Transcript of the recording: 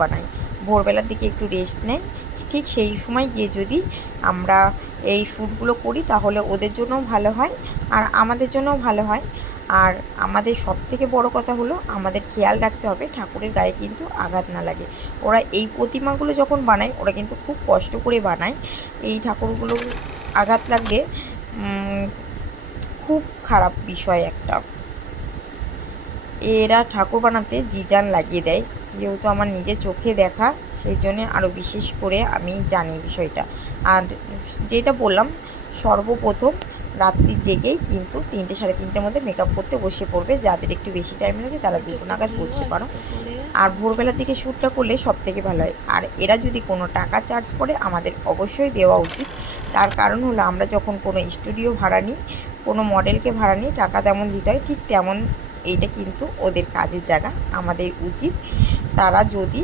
বানাই, ভোরবেলার দিকে একটু রেস্ট নেয়, ঠিক সেই সময় গিয়ে যদি আমরা এই শ্যুটগুলো করি তাহলে ওদের জন্যও ভালো হয় আর আমাদের জন্যও ভালো হয়। আর আমাদের সবথেকে বড় কথা হলো আমাদের খেয়াল রাখতে হবে ঠাকুরের গায়ে কিন্তু আঘাত না লাগে। ওরা এই প্রতিমাগুলো যখন বানায় ওরা কিন্তু খুব কষ্ট করে বানায়। এই ঠাকুরগুলো আঘাত লাগলে খুব খারাপ বিষয় একটা। এরা ঠাকুর বানাতে জিজান লাগিয়ে দেয়, যেহেতু আমার নিজের চোখে দেখা সেই জন্যে আরও বিশেষ করে আমি জানি বিষয়টা। আর যেটা বললাম, সর্বপ্রথম রাত্রি জেগেই কিন্তু 3টে সাড়ে 3টের মধ্যে মেকআপ করতে বসে পড়বে। যাদের একটু বেশি টাইম লাগে তারা 2টো নাগাদ বসতে পারো। আর ভোরবেলার দিকে শ্যুটটা করলে সব থেকে ভালো হয়। আর এরা যদি কোনো টাকা চার্জ করে আমাদের অবশ্যই দেওয়া উচিত। তার কারণ হলো আমরা যখন কোনো স্টুডিও ভাড়া নিই, কোনো মডেলকে ভাড়া নিই, টাকা তেমন দিতে হয়, ঠিক তেমন এইটা কিন্তু ওদের কাজের জায়গা, আমাদের উচিত তারা যদি